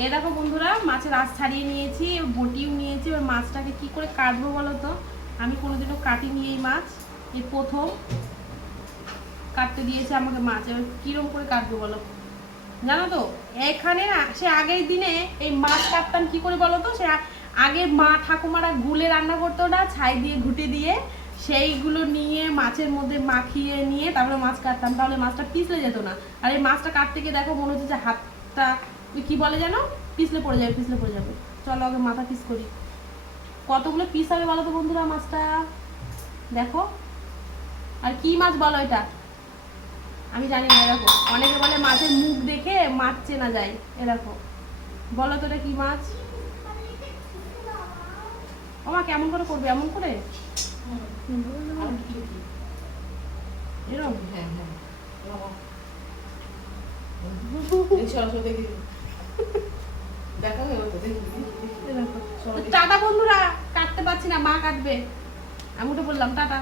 এই দেখো বন্ধুরা, মাছের আঁশ ছাড়িয়ে নিয়েছি, বটিও নিয়েছি। এবার মাছটাকে কি করে কাটবো বলো তো? আমি কোনোদিনও কাটিনি এই মাছ, এই প্রথম কাটতে দিয়েছে আমাকে মাছ। এবার কিরম করে কাটবো বলো? জানো তো এখানে না, সে আগের দিনে এই মাছ কাটতাম কি করে বলো তো? সে আগের মা ঠাকুমারা গুলে রান্না করতো না, ছাই দিয়ে ঘুটে দিয়ে, সেইগুলো নিয়ে মাছের মধ্যে মাখিয়ে নিয়ে তারপরে মাছ কাটতাম, তাহলে মাছটা পিছলে যেত না। আর এই মাছটা কাটতে গিয়ে দেখো মনে হচ্ছে যে হাতটা কি বলে যেন, পিছলে পড়ে যাবে, পিছলে পড়ে যাবে। চলো আগে মাথা পিস করি। কতগুলো পিস হবে বলো তো বন্ধুরা মাছটা? দেখো। আর কি মাছ বলো এটা? আমি জানি না। এরকম অনেকে বলে মাছের মুখ দেখে মাছ চেনা যায়। এরকম বলো তো এটা কি মাছ? ওমা কেমন করে করবে? এমন করে এরকম? টাটা বন্ধুরা, কাটতে পারছি না, মা কাটবে। আমি তো বললাম টাটা।